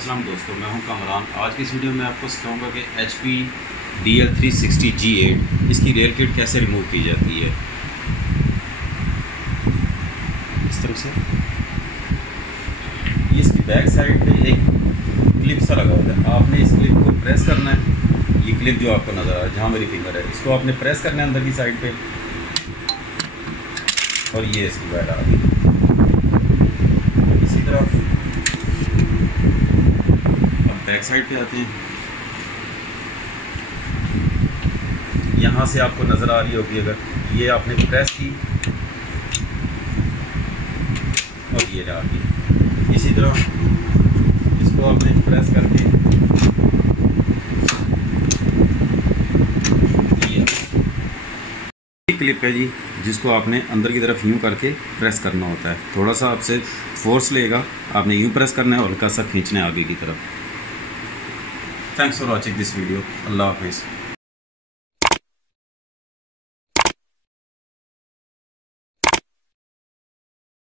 अस्सलाम दोस्तों, मैं हूं कमरान। आज की इस वीडियो में आपको सिखाऊंगा कि HP DL360G8 इसकी रेल किट कैसे रिमूव की जाती है। इस तरह से ये इसकी बैक साइड पे एक क्लिप सा लगा होता है। आपने इस क्लिप को प्रेस करना है। ये क्लिप जो आपको नज़र आ रहा है, जहाँ मेरी फिंगर है, इसको आपने प्रेस करना है अंदर की साइड पे, और ये इसकी बैक आ गई। इसी तरह बैक साइड पे आते हैं। यहाँ से आपको नज़र आ रही होगी, अगर ये आपने प्रेस की और ये आ गई। इसी तरह इसको आपने प्रेस करके ये क्लिप है जी, जिसको आपने अंदर की तरफ यूँ करके प्रेस करना होता है। थोड़ा सा आपसे फोर्स लेगा, आपने यूँ प्रेस करना है और हल्का सा खींचना है आगे की तरफ। Thanks for watching this video. Allah Hafiz.